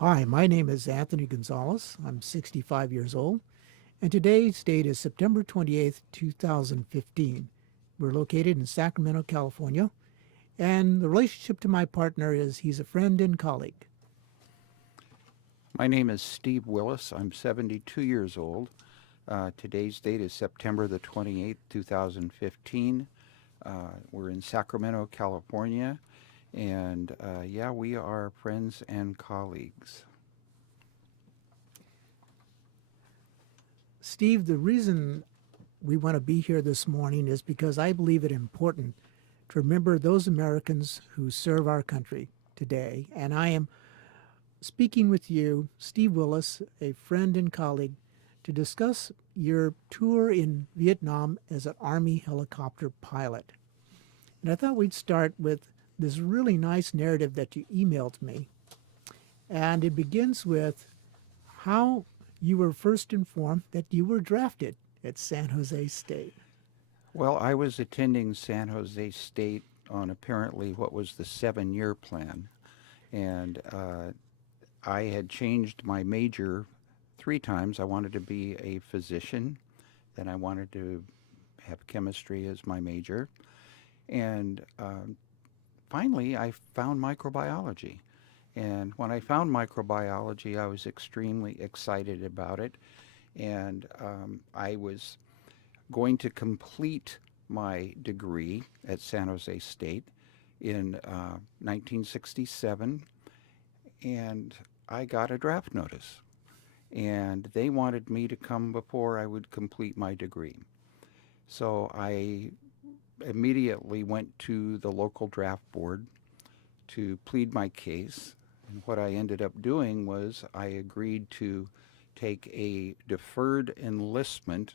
Hi, my name is Anthony Gonzalez. I'm 65 years old, and today's date is September 28th, 2015. We're located in Sacramento, California, and the relationship to my partner is he's a friend and colleague. My name is Steve Willis. I'm 72 years old. Today's date is September the 28th, 2015. We're in Sacramento, California, and yeah, we are friends and colleagues. Steve, the reason we want to be here this morning is because I believe it important to remember those Americans who serve our country today. And I am speaking with you, Steve Willis, a friend and colleague, to discuss your tour in Vietnam as an Army helicopter pilot. And I thought we'd start with this really nice narrative that you emailed me. And it begins with how you were first informed that you were drafted at San Jose State. Well, I was attending San Jose State on apparently what was the 7-year plan, and I had changed my major 3 times. I wanted to be a physician, then I wanted to have chemistry as my major, and finally I found microbiology. And when I found microbiology, I was extremely excited about it, and I was going to complete my degree at San Jose State in 1967, and I got a draft notice. And they wanted me to come before I would complete my degree. So I immediately went to the local draft board to plead my case. And what I ended up doing was I agreed to take a deferred enlistment,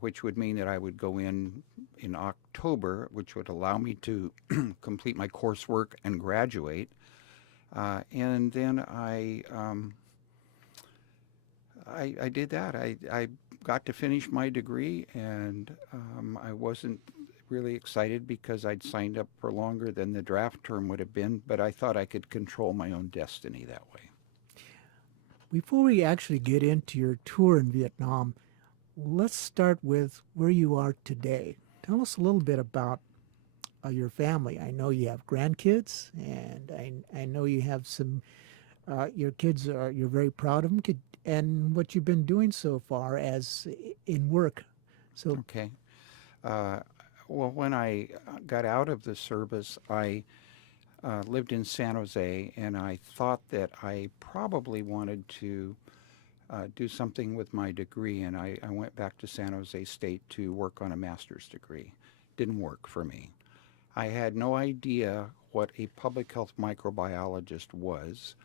which would mean that I would go in October, which would allow me to complete my coursework and graduate. And then I did that. I got to finish my degree, and I wasn't really excited because I'd signed up for longer than the draft term would have been, but I thought I could control my own destiny that way. Before we actually get into your tour in Vietnam, let's start with where you are today. Tell us a little bit about your family. I know you have grandkids, and I know you have some. Your kids are you're very proud of them, and what you've been doing so far as in work. So Okay. Uh, well, when I got out of the service, I lived in San Jose, and I thought that I probably wanted to do something with my degree, and I went back to San Jose State to work on a master's degree. Didn't work for me. I had no idea what a public health microbiologist was,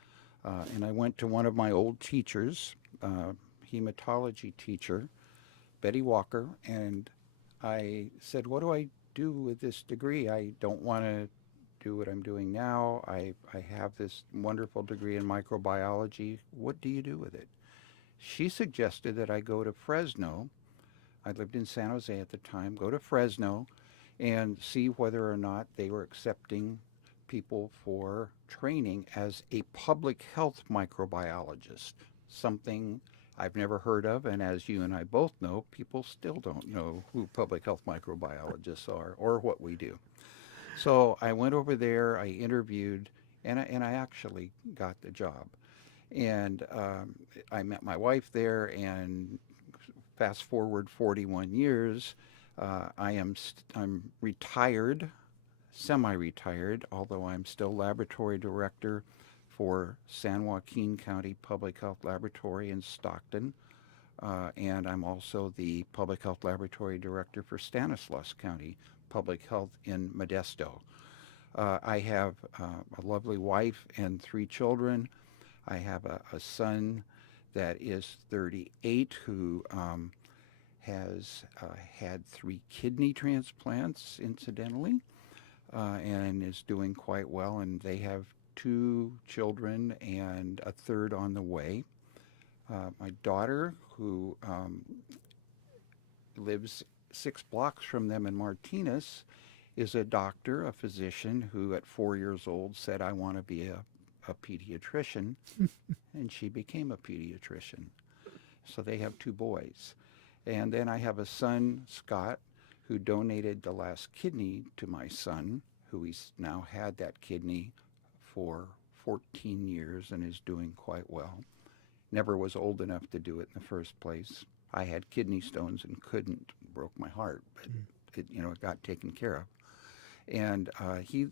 and I went to one of my old teachers, hematology teacher, Betty Walker, and I said, "What do I do with this degree? I don't want to do what I'm doing now. I have this wonderful degree in microbiology. What do you do with it?" She suggested that I go to Fresno. I lived in San Jose at the time. Go to Fresno and see whether or not they were accepting people for training as a public health microbiologist, something I've never heard of, and as you and I both know, people still don't know who public health microbiologists are or what we do. So I went over there, I interviewed, and I actually got the job. And I met my wife there, and fast forward 41 years, I'm retired, semi-retired, although I'm still laboratory director for San Joaquin County Public Health Laboratory in Stockton, and I'm also the Public Health Laboratory Director for Stanislaus County Public Health in Modesto. I have a lovely wife and 3 children. I have a son that is 38 who has had 3 kidney transplants, incidentally, and is doing quite well. And they have 2 children and a third on the way. My daughter, who lives 6 blocks from them in Martinez, is a doctor, a physician who at 4 years old said, "I want to be a pediatrician, and she became a pediatrician. So they have two boys. And then I have a son, Scott, who donated the last kidney to my son, who he's now had that kidney for 14 years and is doing quite well. Never was old enough to do it in the first place. I had kidney stones and couldn't, broke my heart, but it got taken care of. And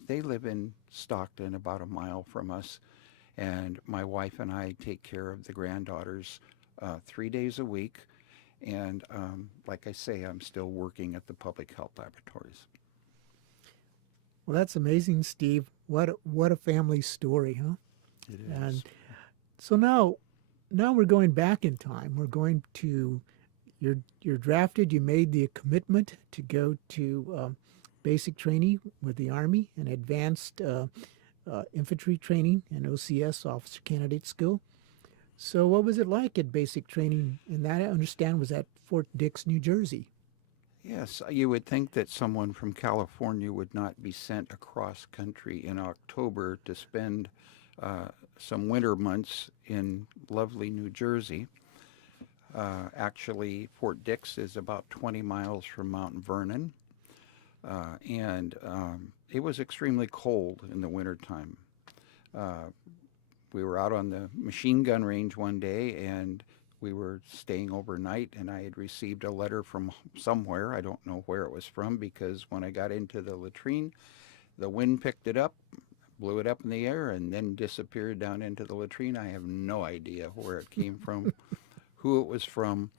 they live in Stockton, about a mile from us, and my wife and I take care of the granddaughters 3 days a week. And like I say, I'm still working at the public health laboratories. Well, that's amazing, Steve. What a family story, huh? It is. And so now we're going back in time. We're going to you're drafted. You made the commitment to go to basic training with the Army and advanced infantry training and OCS, Officer Candidate School. So what was it like at basic training? And that, I understand, was at Fort Dix, New Jersey. Yes, you would think that someone from California would not be sent across country in October to spend some winter months in lovely New Jersey. Actually, Fort Dix is about 20 miles from Mount Vernon, and it was extremely cold in the wintertime. We were out on the machine gun range one day, and we were staying overnight, and I had received a letter from somewhere. I don't know where it was from, because when I got into the latrine, the wind picked it up, blew it up in the air, and then disappeared down into the latrine. I have no idea where it came from, who it was from.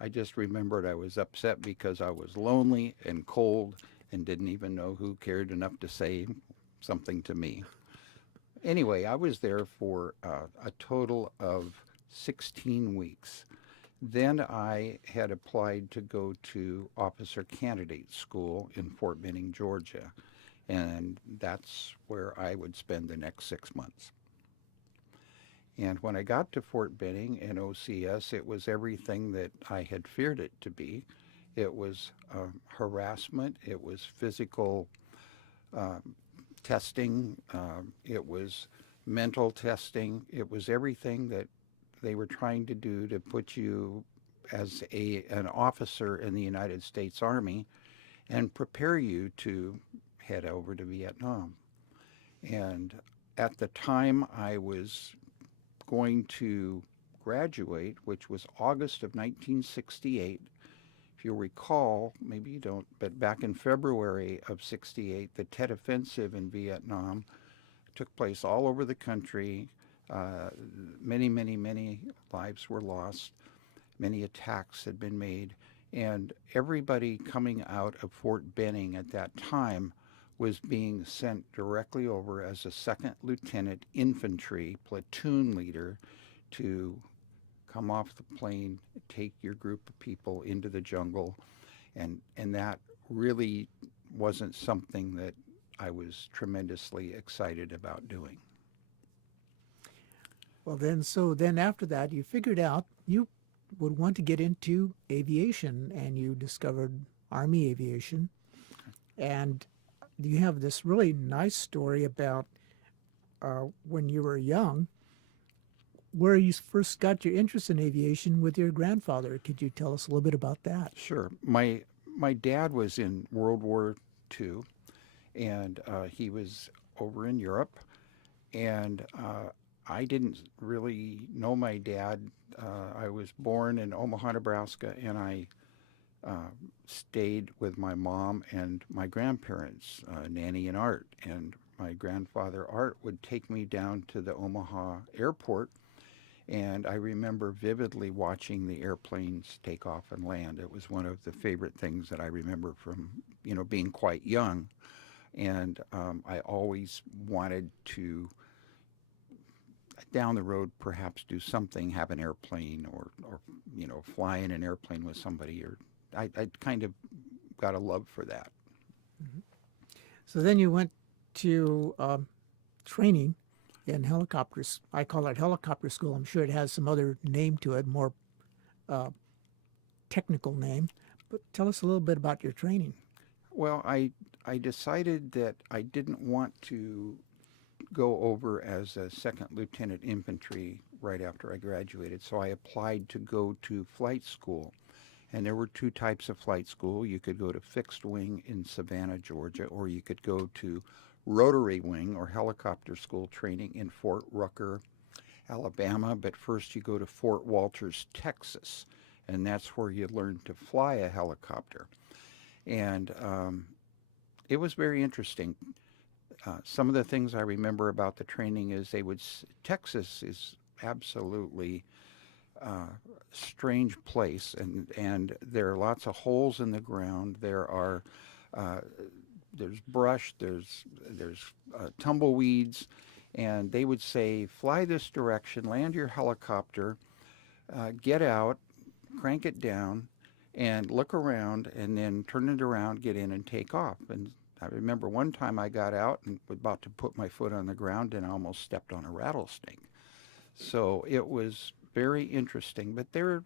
I just remembered I was upset because I was lonely and cold and didn't even know who cared enough to say something to me. Anyway, I was there for a total of 16 weeks. Then I had applied to go to Officer Candidate School in Fort Benning, Georgia, and that's where I would spend the next 6 months. And when I got to Fort Benning and OCS, it was everything that I had feared it to be. It was harassment, it was physical testing, it was mental testing, it was everything that they were trying to do to put you as an officer in the United States Army and prepare you to head over to Vietnam. And at the time I was going to graduate, which was August of 1968, if you'll recall, maybe you don't, but back in February of 68, the Tet Offensive in Vietnam took place all over the country. Many, many, many lives were lost. Many attacks had been made. And everybody coming out of Fort Benning at that time was being sent directly over as a second lieutenant infantry platoon leader to come off the plane, take your group of people into the jungle, and that really wasn't something that I was tremendously excited about doing. Well, then after that, you figured out you would want to get into aviation, and you discovered Army aviation. And you have this really nice story about when you were young, where you first got your interest in aviation with your grandfather. Could you tell us a little bit about that? Sure. My dad was in World War II, and he was over in Europe, and I didn't really know my dad. I was born in Omaha, Nebraska, and I stayed with my mom and my grandparents, Nanny and Art. And my grandfather, Art, would take me down to the Omaha airport, and I remember vividly watching the airplanes take off and land. It was one of the favorite things that I remember from, being quite young. And I always wanted to, down the road, perhaps do something, have an airplane or fly in an airplane with somebody. Or I kind of got a love for that. Mm-hmm. So then you went to training in helicopters. I call it helicopter school. I'm sure it has some other name to it, more technical name. But tell us a little bit about your training. Well, I decided that I didn't want to go over as a second lieutenant infantry right after I graduated. So I applied to go to flight school. And there were two types of flight school. You could go to fixed wing in Savannah, Georgia, or you could go to rotary wing or helicopter school training in Fort Rucker, Alabama. But first you go to Fort Walters, Texas, and that's where you learn to fly a helicopter. And it was very interesting. Some of the things I remember about the training is Texas is absolutely strange place, and there are lots of holes in the ground. There's brush, there's tumbleweeds, and they would say, fly this direction, land your helicopter, get out, crank it down, and look around, and then turn it around, get in, and take off. And I remember one time I got out and was about to put my foot on the ground, and I almost stepped on a rattlesnake. So it was very interesting, but there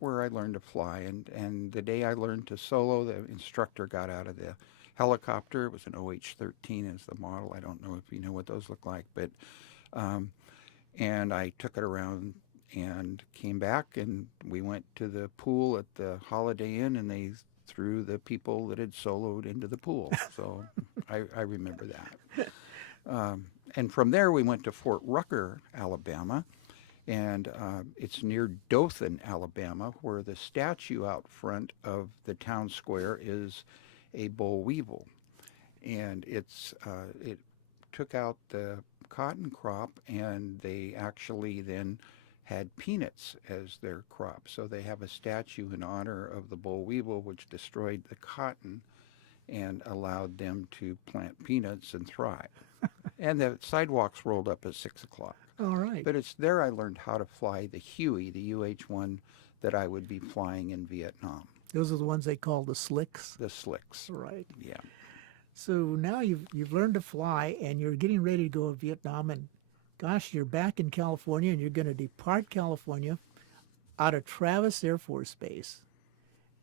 where I learned to fly. And the day I learned to solo, the instructor got out of the helicopter. It was an OH-13 as the model. I don't know if you know what those look like, but and I took it around and came back, and we went to the pool at the Holiday Inn, and they threw the people that had soloed into the pool. So I remember that. And from there we went to Fort Rucker, Alabama, and it's near Dothan, Alabama, where the statue out front of the town square is a boll weevil. And it took out the cotton crop, and they actually then had peanuts as their crop. So they have a statue in honor of the boll weevil, which destroyed the cotton and allowed them to plant peanuts and thrive. And the sidewalks rolled up at 6 o'clock. All right. But it's there I learned how to fly the Huey, the UH-1 that I would be flying in Vietnam. Those are the ones they call the slicks. The slicks. Right. Yeah. So now you've learned to fly, and you're getting ready to go to Vietnam, and gosh, you're back in California, and you're going to depart California out of Travis Air Force Base.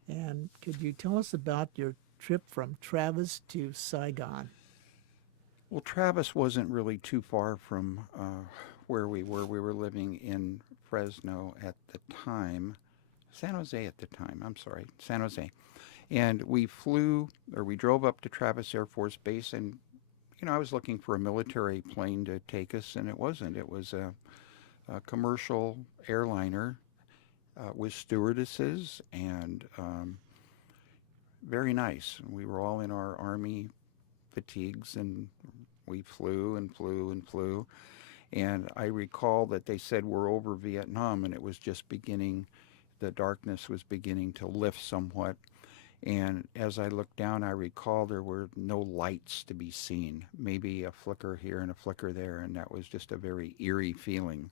And could you tell us about your trip from Travis to Saigon? Well, Travis wasn't really too far from where we were. We were living in Fresno at the time. San Jose at the time. I'm sorry, San Jose. And we drove up to Travis Air Force Base, and I was looking for a military plane to take us, and it wasn't. It was a commercial airliner with stewardesses, and very nice. We were all in our Army fatigues, and we flew and flew and flew. And I recall that they said we're over Vietnam, and it was just beginning, the darkness was beginning to lift somewhat. And as I looked down, I recall there were no lights to be seen, maybe a flicker here and a flicker there, and that was just a very eerie feeling.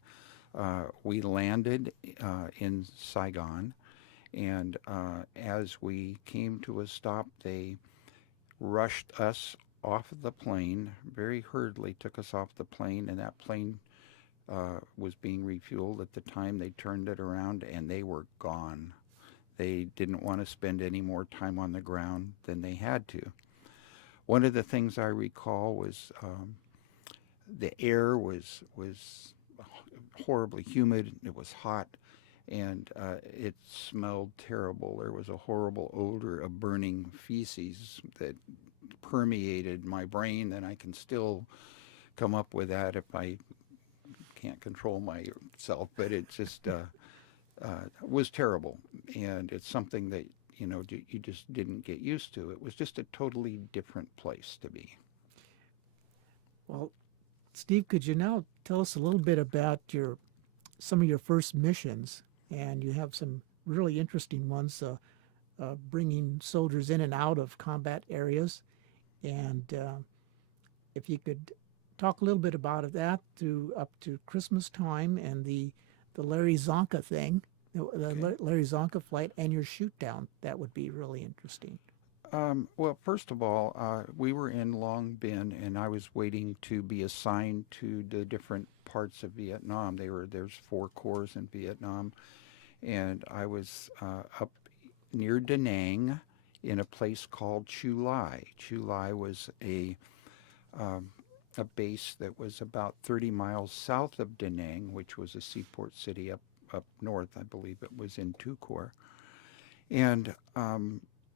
We landed in Saigon, and as we came to a stop, they rushed us off of the plane, very hurriedly took us off the plane, and that plane was being refueled at the time. They turned it around, and they were gone. They didn't want to spend any more time on the ground than they had to. One of the things I recall was the air was horribly humid. It was hot, and it smelled terrible. There was a horrible odor of burning feces that permeated my brain, and I can still come up with that if I can't control myself. But it just was terrible, and it's something that you just didn't get used to. It was just a totally different place to be. Well, Steve, could you now tell us a little bit about some of your first missions? And you have some really interesting ones, bringing soldiers in and out of combat areas. And if you could talk a little bit about that up to Christmas time, and the Larry Zonka thing, the Larry Zonka flight, and your shoot down, that would be really interesting. Well, first of all, we were in Long Binh, and I was waiting to be assigned to the different parts of Vietnam. There's 4 corps in Vietnam, and I was up near Da Nang in a place called Chu Lai. Chu Lai was a a base that was about 30 miles south of Da Nang, which was a seaport city up north. I believe it was in Tukor. And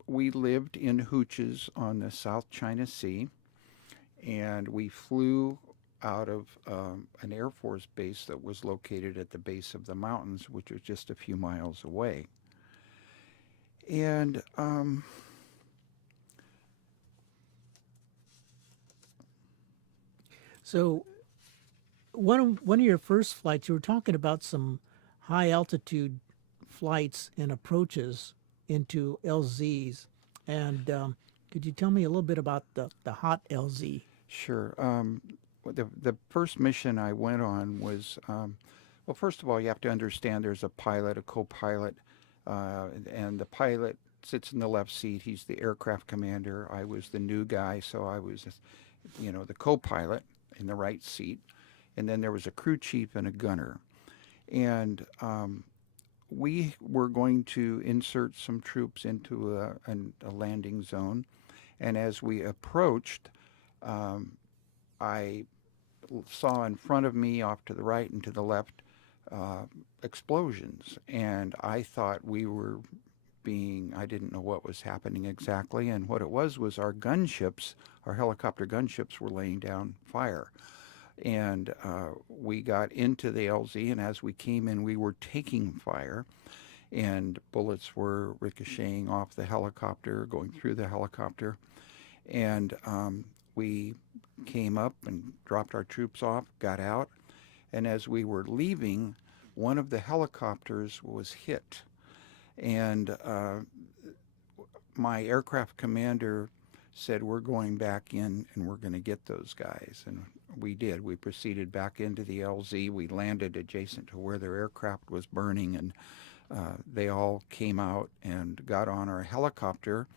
we lived in hooches on the South China Sea, and we flew out of an Air Force base that was located at the base of the mountains, which was just a few miles away. And So one of your first flights, you were talking about some high altitude flights and approaches into LZs, and could you tell me a little bit about the hot LZ? sure. The first mission I went on was, well, first of all, you have to understand there's a pilot, a co-pilot, and the pilot sits in the left seat. He's the aircraft commander. I was the new guy, so I was, the co-pilot in the right seat. And then there was a crew chief and a gunner. And we were going to insert some troops into a landing zone. And as we approached, I saw in front of me, off to the right and to the left, explosions. And I thought we were I didn't know what was happening exactly. And what it was our gunships, our helicopter gunships, were laying down fire. And we got into the LZ, and as we came in, we were taking fire. And bullets were ricocheting off the helicopter, going through the helicopter. And we came up and dropped our troops off, got out, and as we were leaving, one of the helicopters was hit. And my aircraft commander said, "We're going back in and we're going to get those guys." And we did. We proceeded back into the LZ. We landed adjacent to where their aircraft was burning, and they all came out and got on our helicopter,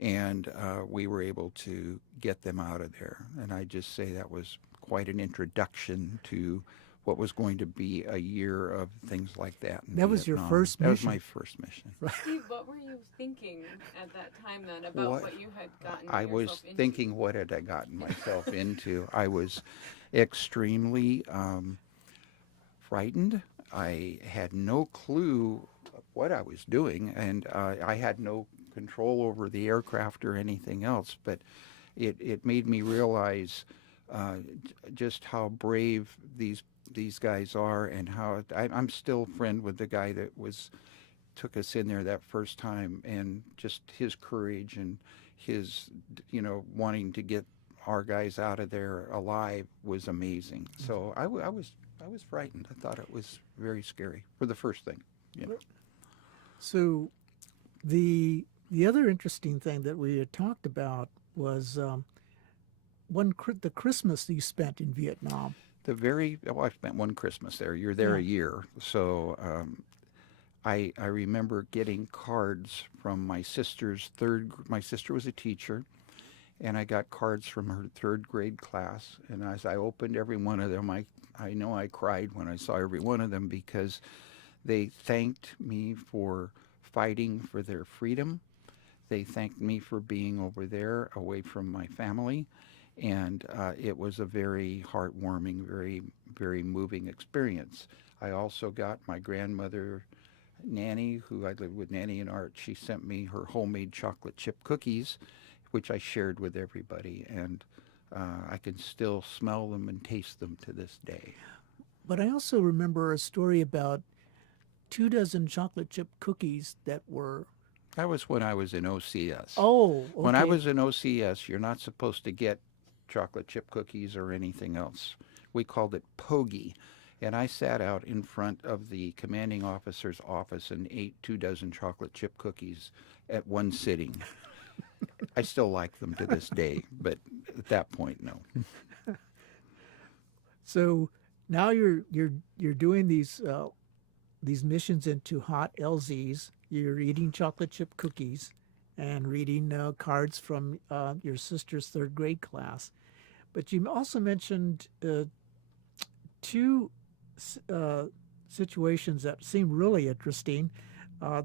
and we were able to get them out of there. And I just say that was quite an introduction to what was going to be a year of things like that in That was your Vietnam. first That was mission? my first mission. Steve, what were you thinking at that time then about what you had gotten I yourself was into? thinking, what had I gotten myself into? I was extremely frightened. I had no clue what I was doing, and I had no control over the aircraft or anything else, but it made me realize just how brave these guys are, and how I'm still friend with the guy that took us in there that first time, and just his courage and his wanting to get our guys out of there alive was amazing. So I was frightened. I thought it was very scary for the first thing. So the other interesting thing that we had talked about was the Christmas you spent in Vietnam. I spent one Christmas there. You're there a year, so I remember getting cards from my sister's my sister was a teacher, and I got cards from her third grade class. And as I opened every one of them, I know I cried when I saw every one of them, because they thanked me for fighting for their freedom. They thanked me for being over there away from my family. And it was a very heartwarming, very, very moving experience. I also got my grandmother, Nanny, who I lived with, Nanny and Art. She sent me her homemade chocolate chip cookies, which I shared with everybody. And I can still smell them and taste them to this day. But I also remember a story about 24 chocolate chip cookies that were... That was when I was in OCS. Oh, okay. When I was in OCS, you're not supposed to get chocolate chip cookies or anything else. We called it pogie. And I sat out in front of the commanding officer's office and ate 24 chocolate chip cookies at one sitting. I still like them to this day, but at that point, no. So now you're doing these missions into hot LZs. You're eating chocolate chip cookies and reading cards from your sister's third grade class. But you also mentioned two situations that seem really interesting. I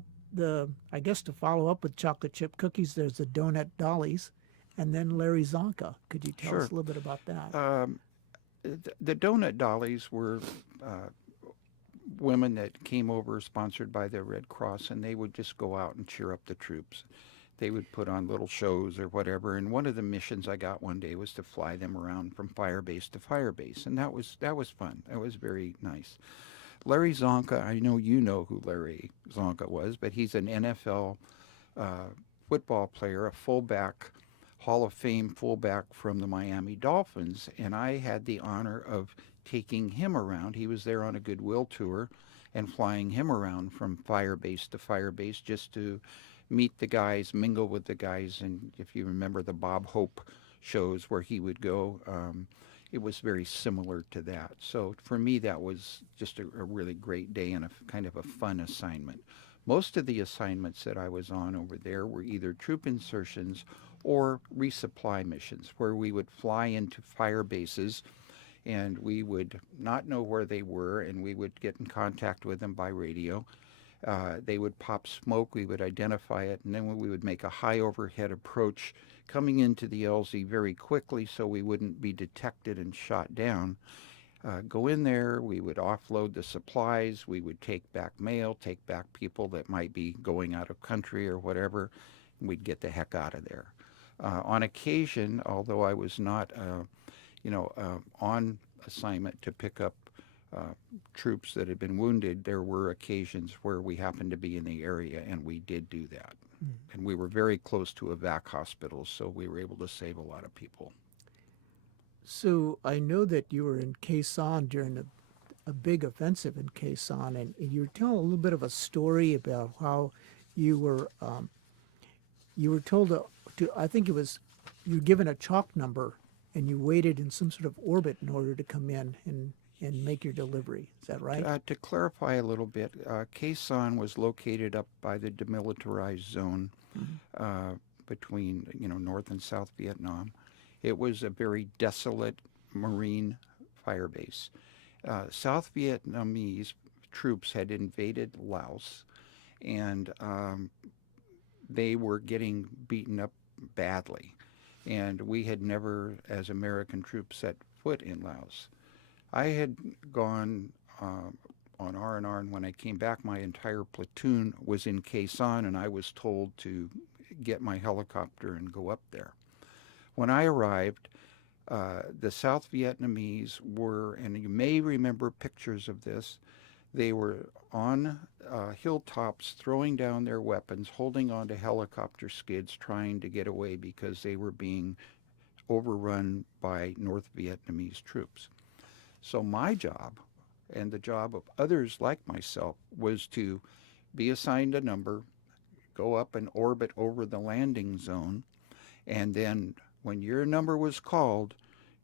guess to follow up with chocolate chip cookies, there's the donut dollies, and then Larry Zonka. Could you tell us Sure. a little bit about that? The donut dollies were women that came over sponsored by the Red Cross, and they would just go out and cheer up the troops. They would put on little shows or whatever, and one of the missions I got one day was to fly them around from fire base to fire base, and that was fun. That was very nice. Larry Zonka, I know you know who Larry Zonka was, but he's an NFL football player, a fullback, Hall of Fame fullback from the Miami Dolphins, and I had the honor of taking him around. He was there on a goodwill tour and flying him around from fire base to fire base just to meet the guys, mingle with the guys, and if you remember the Bob Hope shows where he would go, it was very similar to that. So for me, that was just a really great day and a kind of a fun assignment. Most of the assignments that I was on over there were either troop insertions or resupply missions, where we would fly into fire bases and we would not know where they were, and we would get in contact with them by radio. They would pop smoke, we would identify it, and then we would make a high overhead approach coming into the LZ very quickly so we wouldn't be detected and shot down. Go in there, we would offload the supplies, we would take back mail, take back people that might be going out of country or whatever, and we'd get the heck out of there. On occasion, although I was not, on assignment to pick up troops that had been wounded, there were occasions where we happened to be in the area, and we did do that. And we were very close to evac hospitals, so we were able to save a lot of people. So I know that you were in Khe Sanh during a big offensive in Khe Sanh, and you were telling a little bit of a story about how you were told to I think it was you were given a chalk number, and you waited in some sort of orbit in order to come in and make your delivery. Is that right? To clarify a little bit, Khe Sanh was located up by the demilitarized zone between North and South Vietnam. It was a very desolate marine fire base. South Vietnamese troops had invaded Laos, and they were getting beaten up badly. And we had never, as American troops, set foot in Laos. I had gone on R&R, and when I came back, my entire platoon was in Khe Sanh, and I was told to get my helicopter and go up there. When I arrived, the South Vietnamese were, and you may remember pictures of this, they were on hilltops throwing down their weapons, holding onto helicopter skids, trying to get away because they were being overrun by North Vietnamese troops. So my job, and the job of others like myself, was to be assigned a number, go up and orbit over the landing zone, and then when your number was called,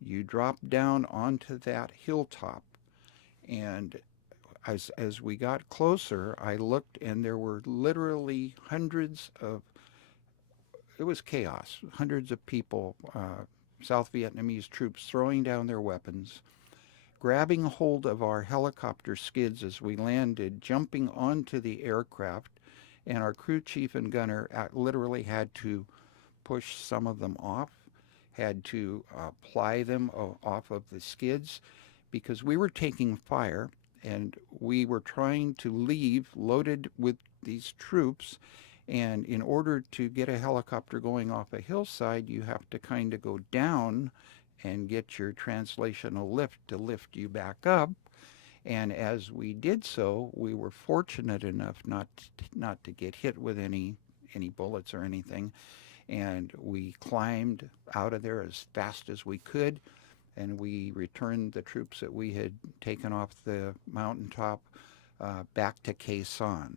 you drop down onto that hilltop. And as we got closer, I looked, and there were literally it was chaos, hundreds of people, South Vietnamese troops throwing down their weapons, grabbing hold of our helicopter skids as we landed, jumping onto the aircraft, and our crew chief and gunner literally had to push some of them off, had to ply them off of the skids, because we were taking fire, and we were trying to leave loaded with these troops, and in order to get a helicopter going off a hillside, you have to kind of go down and get your translational lift to lift you back up. And as we did so, we were fortunate enough not to get hit with any bullets or anything, and we climbed out of there as fast as we could, and we returned the troops that we had taken off the mountaintop back to Khe Sanh.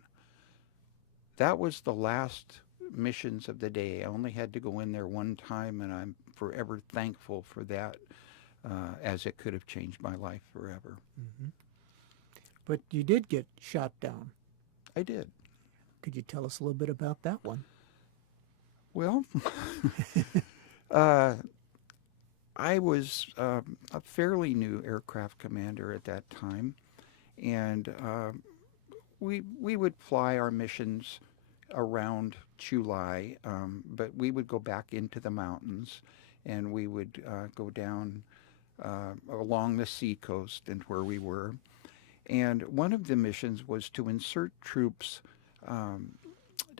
That was the last missions of the day. I only had to go in there one time, and I'm forever thankful for that, as it could have changed my life forever. Mm-hmm. But you did get shot down. I did. Could you tell us a little bit about that one? Well, I was a fairly new aircraft commander at that time, and we would fly our missions around Chulai, but we would go back into the mountains, and we would go down along the seacoast and where we were. And one of the missions was to insert troops. Um,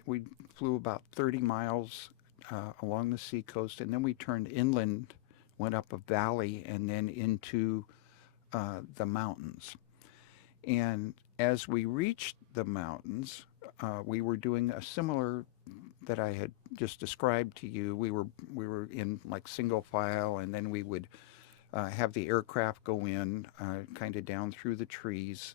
we flew about 30 miles along the seacoast, and then we turned inland, went up a valley, and then into the mountains. And as we reached the mountains, we were doing a similar that I had just described to you. We were in like single file, and then we would have the aircraft go in, kind of down through the trees,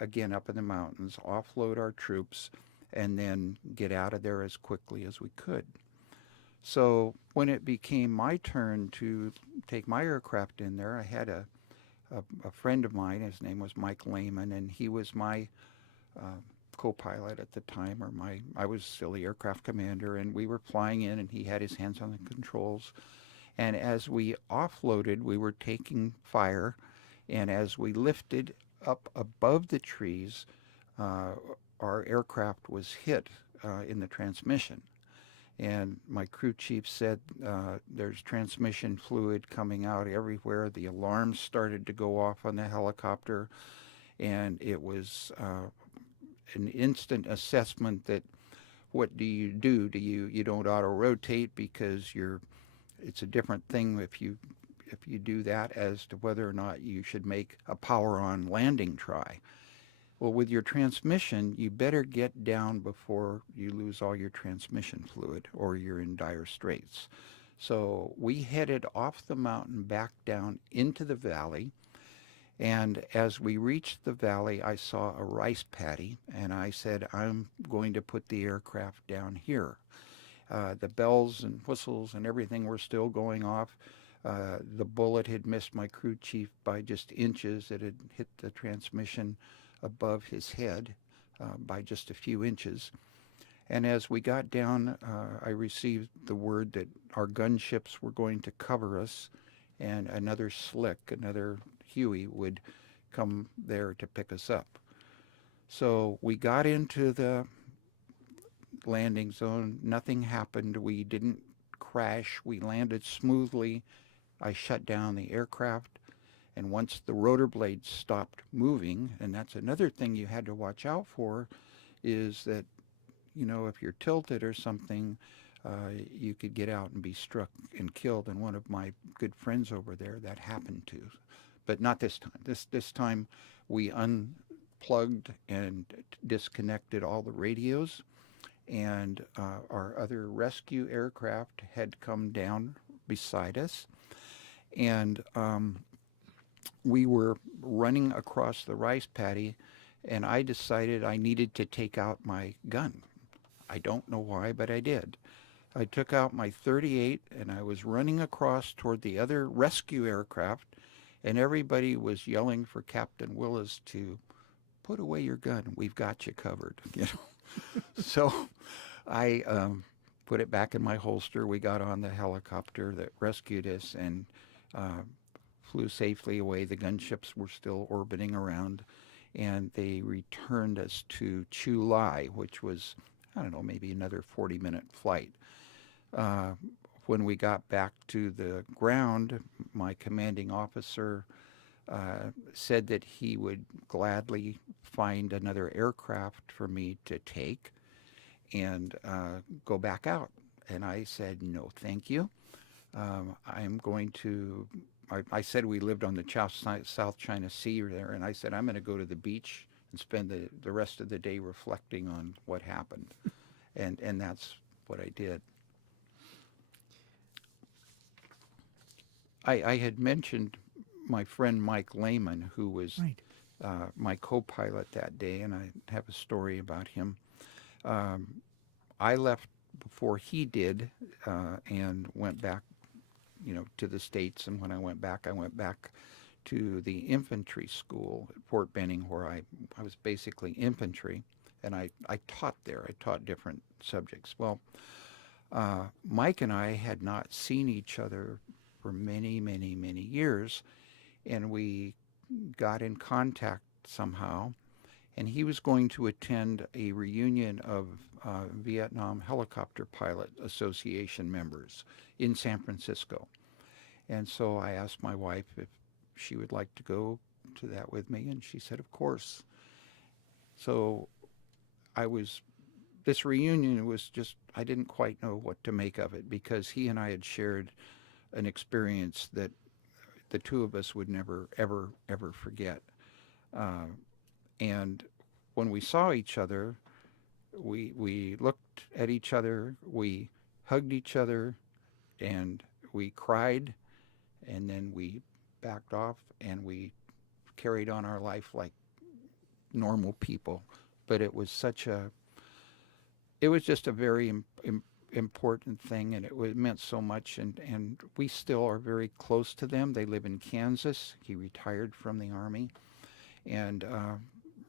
again up in the mountains, offload our troops, and then get out of there as quickly as we could. So when it became my turn to take my aircraft in there, I had a friend of mine. His name was Mike Lehman, and he was my co-pilot at the time, or I was still the aircraft commander, and we were flying in, and he had his hands on the controls. And as we offloaded, we were taking fire, and as we lifted up above the trees, our aircraft was hit in the transmission. And my crew chief said there's transmission fluid coming out everywhere. The alarms started to go off on the helicopter, and it was an instant assessment that what do? You don't auto-rotate because it's a different thing if you do that as to whether or not you should make a power-on landing try. Well, with your transmission, you better get down before you lose all your transmission fluid or you're in dire straits. So we headed off the mountain back down into the valley. And as we reached the valley, I saw a rice paddy, and I said, I'm going to put the aircraft down here. The bells and whistles and everything were still going off. The bullet had missed my crew chief by just inches. It had hit the transmission above his head by just a few inches. And as we got down, I received the word that our gunships were going to cover us, and another Slick, another Huey, would come there to pick us up. So we got into the landing zone. Nothing happened. We didn't crash. We landed smoothly. I shut down the aircraft. And once the rotor blades stopped moving, and that's another thing you had to watch out for, is that, if you're tilted or something, you could get out and be struck and killed. And one of my good friends over there, that happened to. But not this time. This time we unplugged and disconnected all the radios, and our other rescue aircraft had come down beside us. And we were running across the rice paddy, and I decided I needed to take out my gun. I don't know why, but I did. I took out my .38, and I was running across toward the other rescue aircraft, and everybody was yelling for Captain Willis to put away your gun. We've got you covered. So I put it back in my holster. We got on the helicopter that rescued us and flew safely away. The gunships were still orbiting around, and they returned us to Chulai, which was, I don't know, maybe another 40-minute flight. When we got back to the ground, my commanding officer said that he would gladly find another aircraft for me to take and go back out. And I said, no, thank you. I'm going to... I said we lived on the South China Sea there, and I said I'm going to go to the beach and spend the rest of the day reflecting on what happened. And that's what I did. I had mentioned my friend Mike Lehman, who was Right. My co-pilot that day, and I have a story about him. I left before he did and went back to the States, and when I went back to the infantry school at Fort Benning, where I was basically infantry, and I taught there. I taught different subjects. Well, Mike and I had not seen each other for many, many, many years, and we got in contact somehow, and he was going to attend a reunion of Vietnam Helicopter Pilot Association members in San Francisco. And so I asked my wife if she would like to go to that with me, and she said, of course. So this reunion was just, I didn't quite know what to make of it, because he and I had shared an experience that the two of us would never, ever, ever forget. And when we saw each other, we looked at each other, we hugged each other, and we cried, and then we backed off, and we carried on our life like normal people. But it was just a very important thing, and it meant so much, and we still are very close to them. They live in Kansas. He retired from the Army, and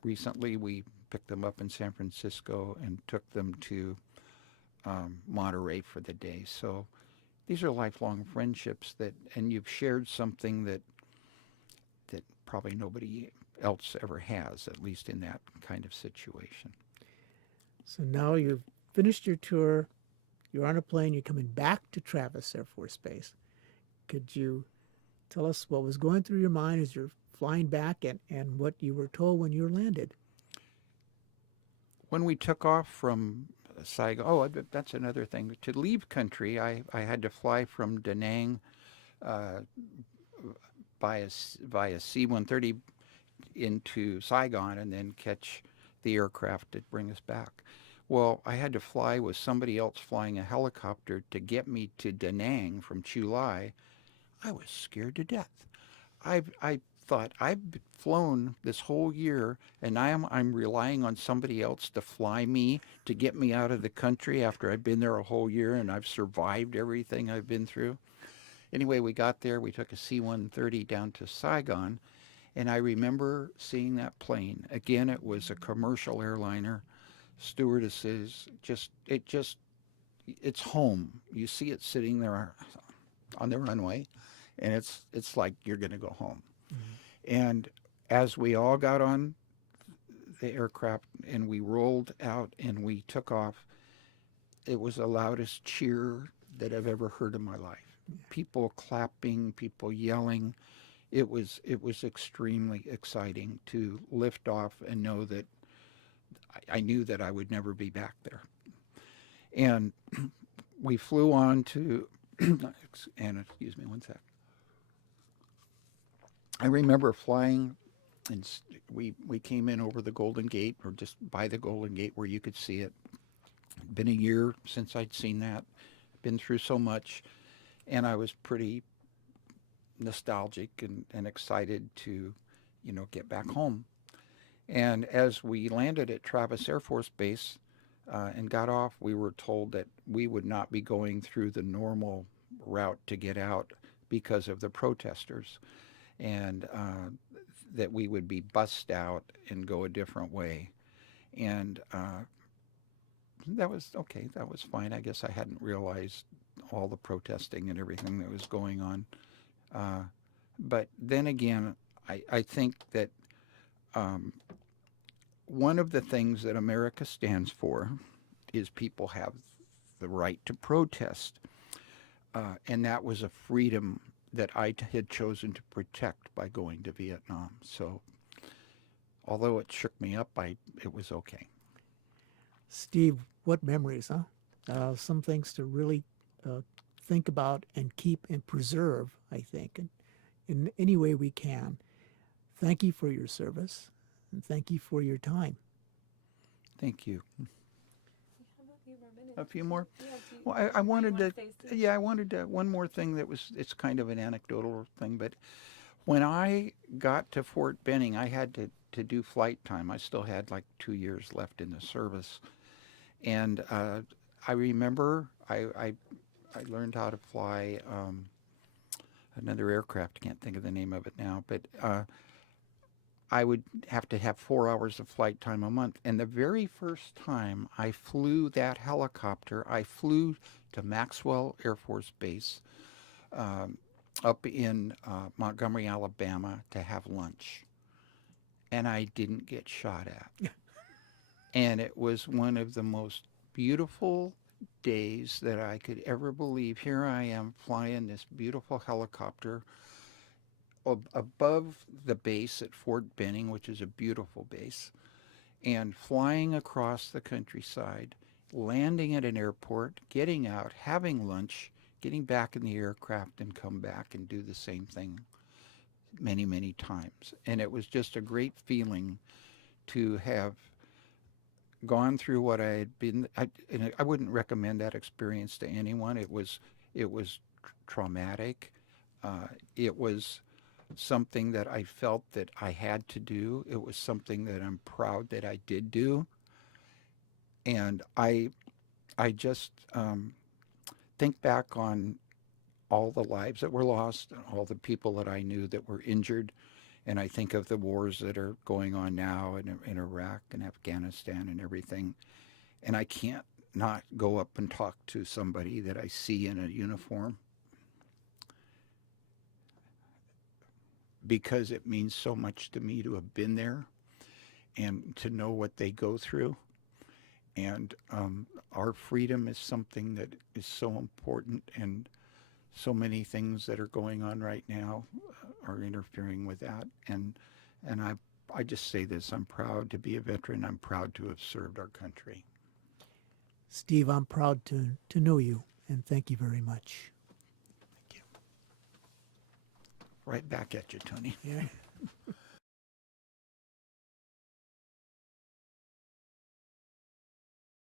recently we picked them up in San Francisco and took them to Monterey for the day. So these are lifelong friendships and you've shared something that probably nobody else ever has, at least in that kind of situation. So now you've finished your tour, you're on a plane, you're coming back to Travis Air Force Base. Could you tell us what was going through your mind as you're flying back and what you were told when you landed? When we took off from Saigon, that's another thing. To leave country, I had to fly from Da Nang via C-130 into Saigon and then catch the aircraft that bring us back. Well, I had to fly with somebody else flying a helicopter to get me to Da Nang from Chu Lai. I was scared to death. I thought, I've flown this whole year, and I'm relying on somebody else to fly me to get me out of the country after I've been there a whole year and I've survived everything I've been through. Anyway, we got there. We took a C-130 down to Saigon, and I remember seeing that plane. Again, it was a commercial airliner. Stewardesses, it's home. You see it sitting there on the runway, and it's like you're going to go home. Mm-hmm. And as we all got on the aircraft and we rolled out and we took off, it was the loudest cheer that I've ever heard in my life. Yeah. People clapping, people yelling. It was extremely exciting to lift off and know that I knew that I would never be back there. And we flew on to, and excuse me one sec. I remember flying, and we came in over the Golden Gate, or just by the Golden Gate where you could see it. Been a year since I'd seen that. Been through so much, and I was pretty nostalgic and excited to, get back home. And as we landed at Travis Air Force Base and got off, we were told that we would not be going through the normal route to get out because of the protesters, and that we would be bussed out and go a different way. And that was okay. That was fine. I guess I hadn't realized all the protesting and everything that was going on. But then again, I think that one of the things that America stands for is people have the right to protest. And that was a freedom that I had chosen to protect by going to Vietnam. So although it shook me up, it was okay. Steve, what memories, huh? Some things to really think about and keep and preserve, I think, in any way we can. Thank you for your service, and thank you for your time. Thank you. We have a few more minutes. A few more? Yeah, Well, I wanted to, one more thing it's kind of an anecdotal thing, but when I got to Fort Benning, I had to do flight time. I still had like 2 years left in the service. And I remember I learned how to fly another aircraft. I can't think of the name of it now, but I would have to have 4 hours of flight time a month. And the very first time I flew that helicopter, I flew to Maxwell Air Force Base up in Montgomery, Alabama to have lunch. and I didn't get shot at. And it was one of the most beautiful days that I could ever believe. Here I am flying this beautiful helicopter above the base at Fort Benning, which is a beautiful base, and flying across the countryside, landing at an airport, getting out, having lunch, getting back in the aircraft and come back and do the same thing many, many times. And it was just a great feeling to have gone through what I had been. And I wouldn't recommend that experience to anyone. It was traumatic. It was something that I felt that I had to do. It was something that I'm proud that I did do. And I just think back on all the lives that were lost, all the people that I knew that were injured, and I think of the wars that are going on now in Iraq and Afghanistan and everything, and I can't not go up and talk to somebody that I see in a uniform, because it means so much to me to have been there and to know what they go through. And our freedom is something that is so important, and so many things that are going on right now are interfering with that. And I just say this: I'm proud to be a veteran. I'm proud to have served our country. Steve, I'm proud to know you, and thank you very much. Thank you. Right back at you, Tony. Yeah.